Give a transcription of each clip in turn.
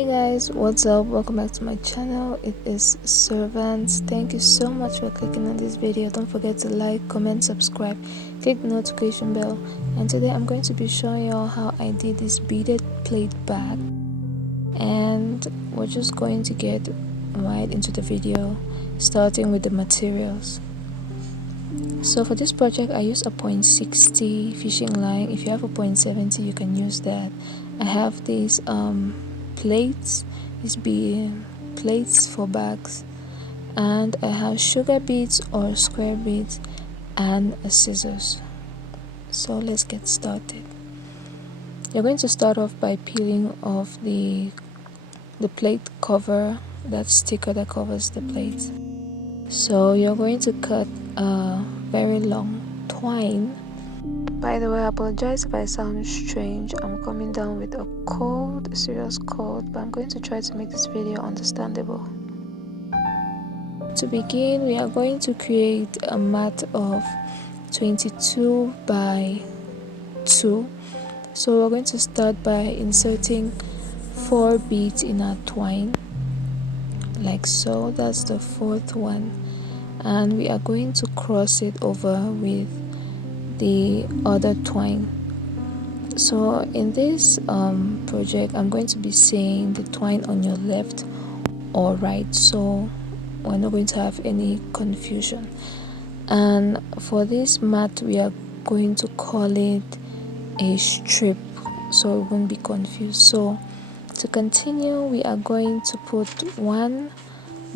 Hey guys, what's up? Welcome back to my channel. It is Servants. Thank you so much for clicking on this video. Don't forget to like, comment, subscribe, click the notification bell. And today I'm going to be showing you all how I did this beaded plate bag, and we're just going to get right into the video, starting with the materials. So for this project I use a 0.60 fishing line. If you have a 0.70 you can use that. I have these plates, these plates for bags, and I have sugar beads or square beads and a scissors. So let's get started. You're going to start off by peeling off the plate cover, that sticker that covers the plate. So you're going to cut a very long twine. By the way, I apologize if I sound strange. I'm coming down with a cold, a serious cold, but I'm going to try to make this video understandable. To begin, we are going to create a mat of 22 by 2. So we're going to start by inserting 4 beads in our twine, like so. That's the 4th one, and we are going to cross it over with the other twine. So in this project I'm going to be saying the twine on your left or right, so we're not going to have any confusion. And for this mat we are going to call it a strip, so we won't be confused. So to continue, we are going to put one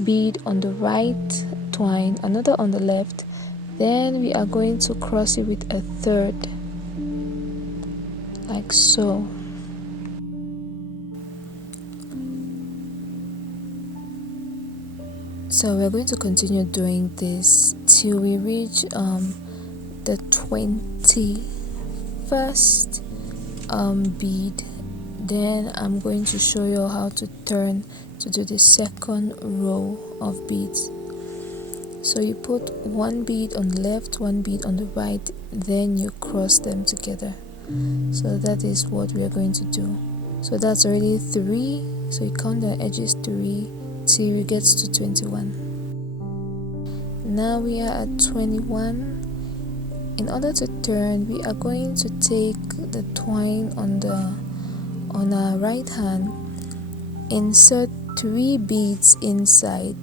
bead on the right twine, another on the left, then we are going to cross it with a 3rd, like so. So we're going to continue doing this till we reach the 21st bead. Then I'm going to show you how to turn to do the 2nd row of beads. So you put one bead on the left, one bead on the right, then you cross them together. So that is what we are going to do. So that's already 3, so you count the edges 3 till it gets to 21. Now we are at 21. In order to turn, we are going to take the twine on our right hand, insert 3 beads inside,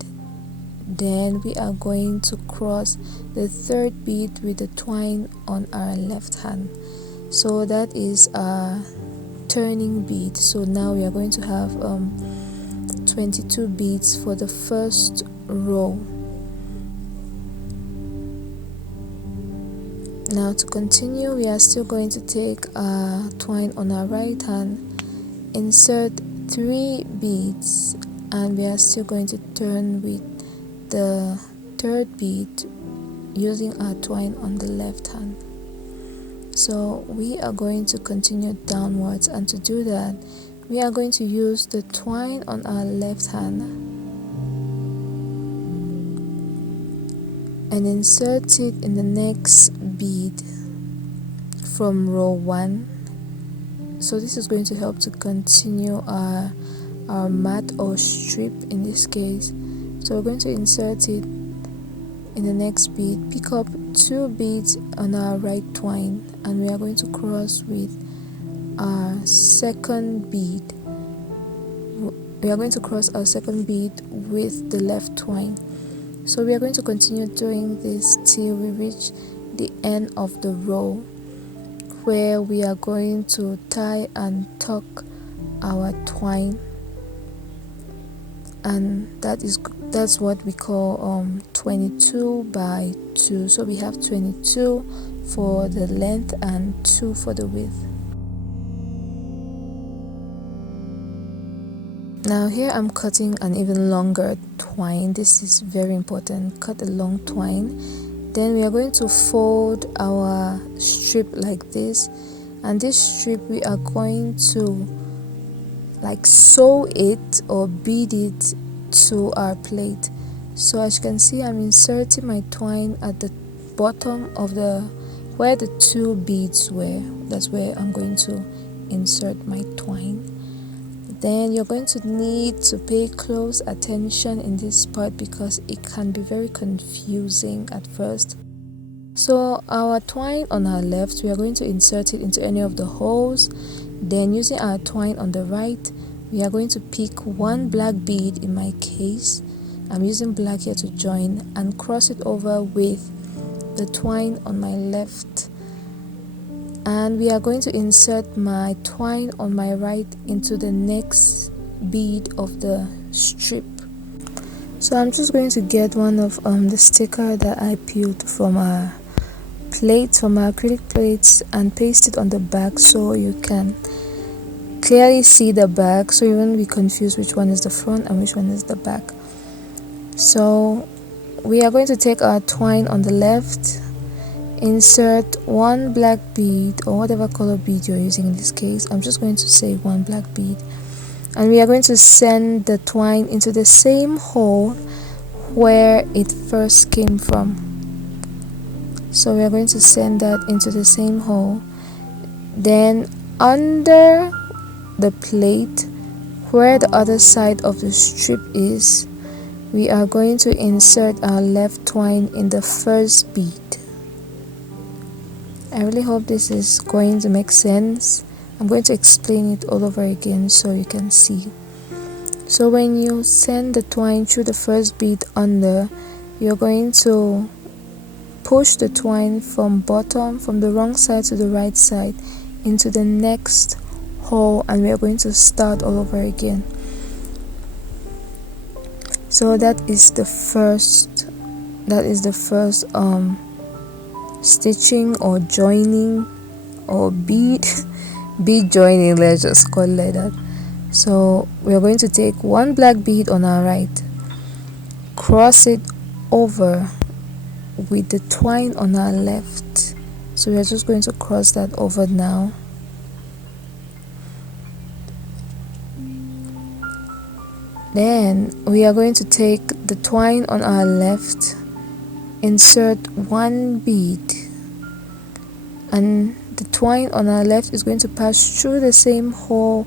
then we are going to cross the 3rd bead with the twine on our left hand. So that is our turning bead. So now we are going to have 22 beads for the 1st row. Now to continue, we are still going to take our twine on our right hand, insert 3 beads, and we are still going to turn with the 3rd bead using our twine on the left hand. So we are going to continue downwards, and to do that we are going to use the twine on our left hand and insert it in the next bead from row 1. So this is going to help to continue our mat or strip in this case. So we're going to insert it in the next bead, pick up 2 beads on our right twine, and we are going to cross with our 2nd bead. We are going to cross our 2nd bead with the left twine. So we are going to continue doing this till we reach the end of the row, where we are going to tie and tuck our twine, and that's what we call 22 by 2. So we have 22 for the length and 2 for the width. Now here I'm cutting an even longer twine. This is very important. Cut a long twine. Then we are going to fold our strip like this, and this strip we are going to like sew it or bead it to our plate. So as you can see, I'm inserting my twine at the bottom of where the 2 beads were. That's where I'm going to insert my twine. Then you're going to need to pay close attention in this part because it can be very confusing at first. So our twine on our left, we are going to insert it into any of the holes. Then using our twine on the right, we are going to pick one black bead. In my case, I'm using black here to join, and cross it over with the twine on my left. And we are going to insert my twine on my right into the next bead of the strip. So I'm just going to get one of the sticker that I peeled from our plates, from our acrylic plates, and paste it on the back so you can clearly see the back, so you won't be confused which one is the front and which one is the back. So we are going to take our twine on the left, insert one black bead or whatever color bead you're using. In this case, I'm just going to say one black bead, and we are going to send the twine into the same hole where it first came from. So we are going to send that into the same hole. Then under the plate where the other side of the strip is, we are going to insert our left twine in the first bead. I really hope this is going to make sense. I'm going to explain it all over again so you can see. So when you send the twine through the first bead under, you're going to push the twine from the wrong side to the right side into the next hole, and we are going to start all over again. So that is the first stitching or joining or bead joining, let's just call it like that. So we are going to take one black bead on our right, cross it over with the twine on our left. So we are just going to cross that over now. Then we are going to take the twine on our left, insert one bead, and the twine on our left is going to pass through the same hole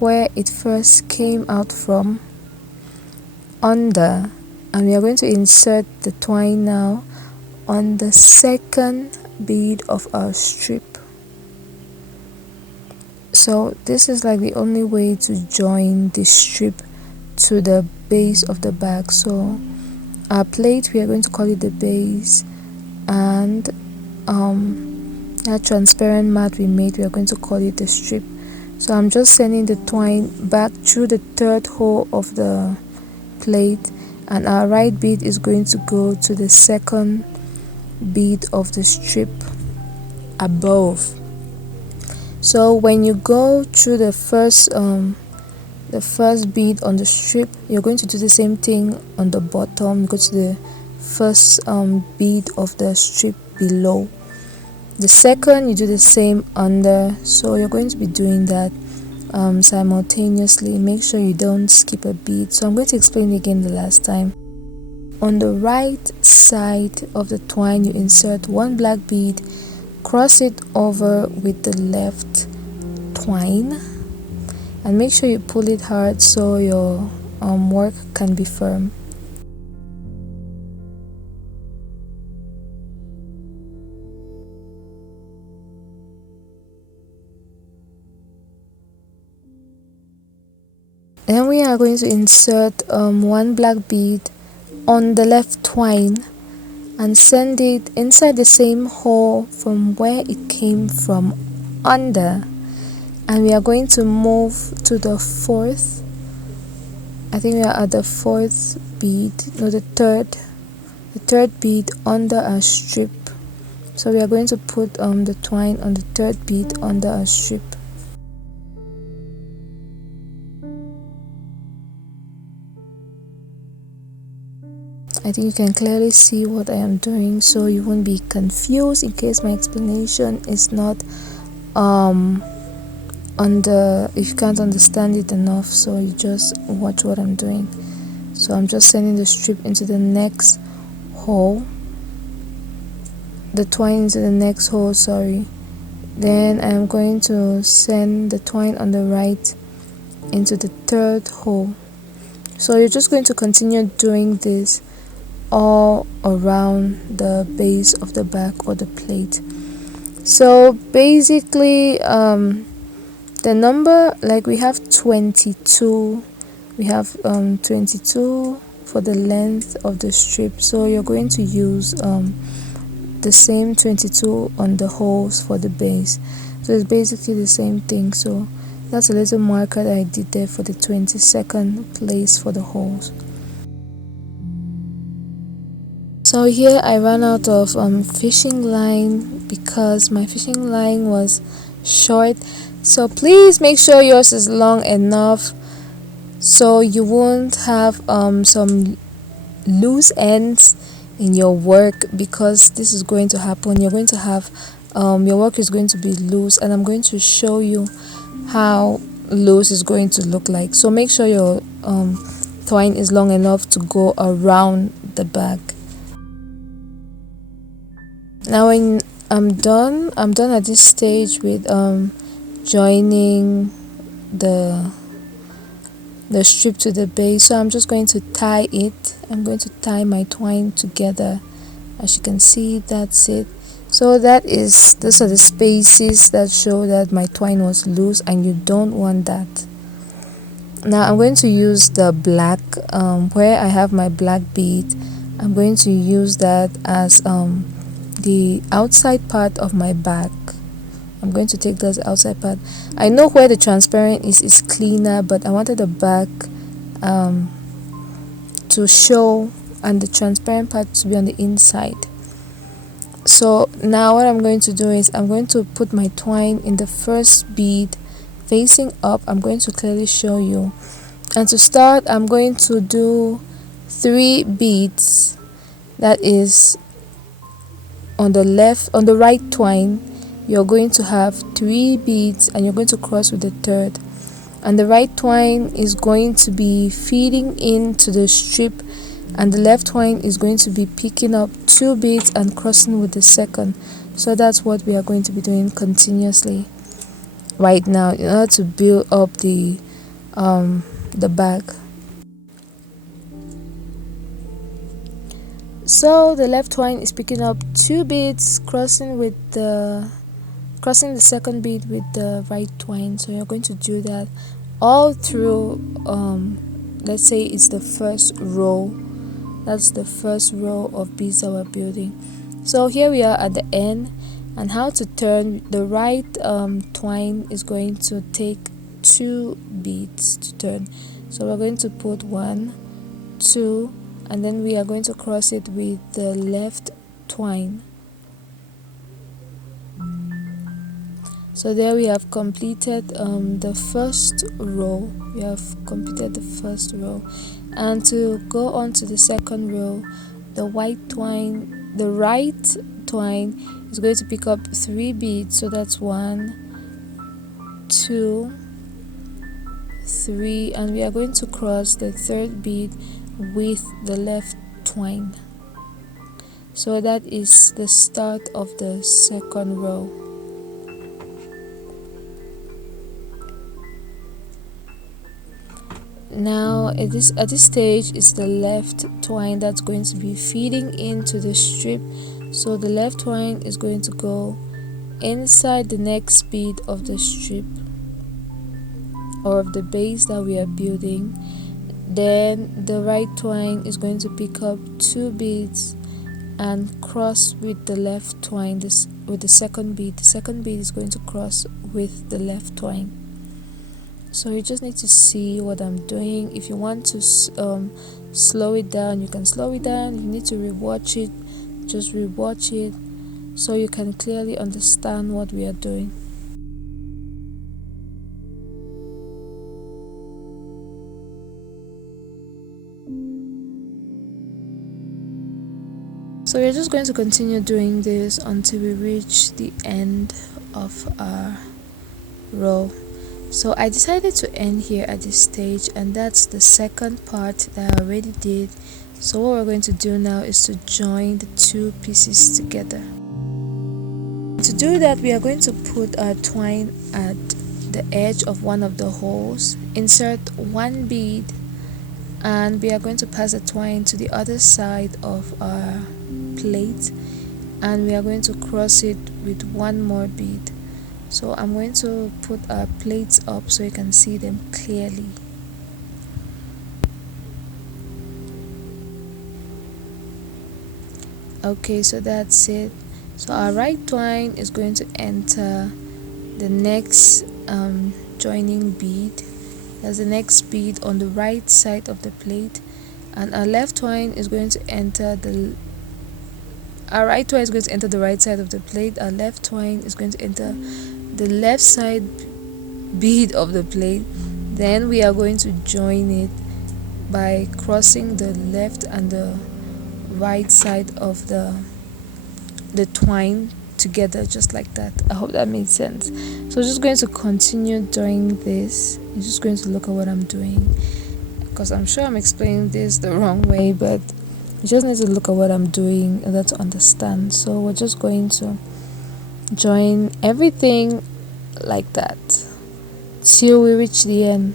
where it first came out from, under, and we are going to insert the twine now on the second bead of our strip. So this is like the only way to join this strip to the base of the bag. So our plate, we are going to call it the base, and that transparent mat we made, we are going to call it the strip. So I'm just sending the twine back through the third hole of the plate, and our right bead is going to go to the second bead of the strip above. So when you go through the first bead on the strip, you're going to do the same thing on the bottom. Go to the first bead of the strip below. The second, you do the same under. So you're going to be doing that simultaneously. Make sure you don't skip a bead. So I'm going to explain again the last time. On the right side of the twine, you insert one black bead, cross it over with the left twine, and make sure you pull it hard so your work can be firm. Then we are going to insert one black bead on the left twine and send it inside the same hole from where it came from, under, and we are going to move to the fourth. I think we are at the fourth bead, no, the third bead under our strip. So we are going to put the twine on the third bead under our strip. I think you can clearly see what I am doing, so you won't be confused in case my explanation is not if you can't understand it enough. So you just watch what I'm doing. So I'm just sending the strip into the next hole, the twine into the next hole, sorry. Then I'm going to send the twine on the right into the third hole. So you're just going to continue doing this all around the base of the back or the plate. So basically the number, like we have 22, we have 22 for the length of the strip, so you're going to use the same 22 on the holes for the base. So it's basically the same thing. So that's a little marker that I did there for the 22nd place for the holes. So here I ran out of fishing line because my fishing line was short. So please make sure yours is long enough so you won't have some loose ends in your work, because this is going to happen. You're going to have your work is going to be loose, and I'm going to show you how loose is going to look like. So make sure your twine is long enough to go around the back. Now when I'm done at this stage with joining the strip to the base. So I'm just going to tie it. I'm going to tie my twine together. As you can see, that's it. So those are the spaces that show that my twine was loose, and you don't want that. Now I'm going to use the black, where I have my black bead. I'm going to use that as the outside part of my back. I'm going to take this outside part. I know where the transparent is cleaner, but I wanted the back to show and the transparent part to be on the inside. So now what I'm going to do is I'm going to put my twine in the first bead facing up. I'm going to clearly show you. And to start, I'm going to do 3 beads. That is on the right twine. You're going to have 3 beads, and you're going to cross with the third, and the right twine is going to be feeding into the strip, and the left twine is going to be picking up 2 beads and crossing with the second. So that's what we are going to be doing continuously right now in order to build up the back. So the left twine is picking up 2 beads, crossing the second bead with the right twine. So you're going to do that all through let's say it's the first row. That's the first row of beads that we're building. So here we are at the end, and how to turn the right twine is going to take 2 beads to turn. So we're going to put 1, 2, and then we are going to cross it with the left twine. So there we have completed the first row. We have completed the first row, and to go on to the second row, the right twine is going to pick up 3 beads. So that's 1, 2, 3, and we are going to cross the third bead with the left twine. So that is the start of the second row. Now at this stage is the left twine that's going to be feeding into the strip. So the left twine is going to go inside the next bead of the strip or of the base that we are building. Then the right twine is going to pick up 2 beads and cross with the left twine with the second bead. The second bead is going to cross with the left twine. So you just need to see what I'm doing. If you want to slow it down, you can slow it down. If you need to rewatch it, just rewatch it so you can clearly understand what we are doing. So we're just going to continue doing this until we reach the end of our row. So I decided to end here at this stage, and that's the second part that I already did. So what we're going to do now is to join the 2 pieces together. To do that, we are going to put our twine at the edge of one of the holes, insert one bead, and we are going to pass the twine to the other side of our plate, and we are going to cross it with one more bead. So I'm going to put our plates up so you can see them clearly. Okay, so that's it. So our right twine is going to enter the next joining bead. That's the next bead on the right side of the plate, and our left twine is going to enter the our right twine is going to enter the right side of the plate. Our left twine is going to enter the left side bead of the plate. Then we are going to join it by crossing the left and the right side of the twine together, just like that. I hope that made sense. So just going to continue doing this. You're just going to look at what I'm doing, because I'm sure I'm explaining this the wrong way, but you just need to look at what I'm doing in order to understand. So we're just going to join everything like that till we reach the end.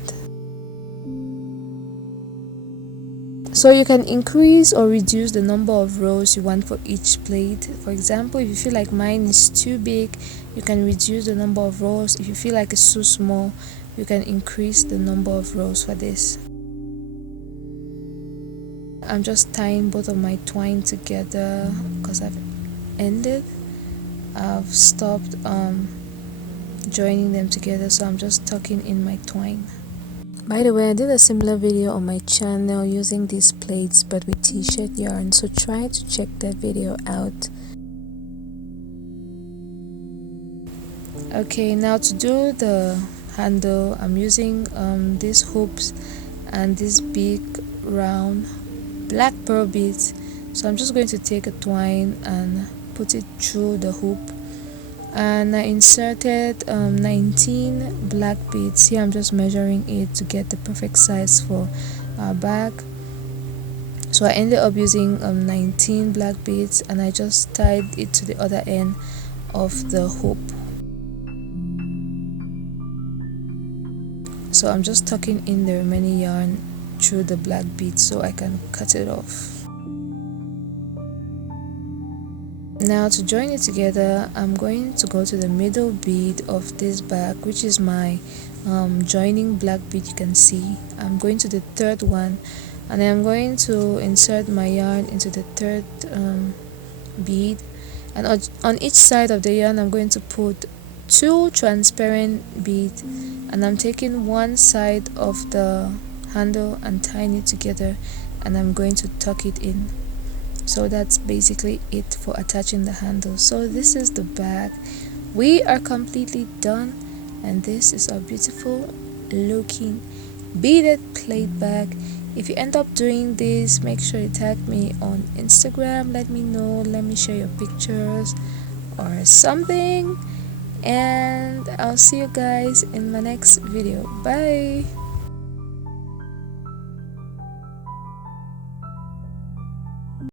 So you can increase or reduce the number of rows you want for each plate. For example, if you feel like mine is too big, you can reduce the number of rows. If you feel like it's too small, you can increase the number of rows for this. I'm just tying both of my twine together because I've stopped joining them together, so I'm just tucking in my twine. By the way, I did a similar video on my channel using these plates but with t-shirt yarn, so try to check that video out. Okay, now to do the handle, I'm using these hoops and these big round black pearl beads. So I'm just going to take a twine and put it through the hoop, and I inserted 19 black beads. Here I'm just measuring it to get the perfect size for our bag. So I ended up using 19 black beads, and I just tied it to the other end of the hoop. So I'm just tucking in the remaining yarn through the black beads so I can cut it off. Now to join it together, I'm going to go to the middle bead of this bag, which is my joining black bead. You can see I'm going to the third one, and I'm going to insert my yarn into the third bead, and on each side of the yarn I'm going to put 2 transparent beads, and I'm taking one side of the handle and tying it together, and I'm going to tuck it in. So that's basically it for attaching the handle. So this is the bag. We are completely done, and this is our beautiful looking beaded plate bag. If you end up doing this, make sure you tag me on Instagram. Let me know, let me share your pictures or something, and I'll see you guys in my next video. Bye.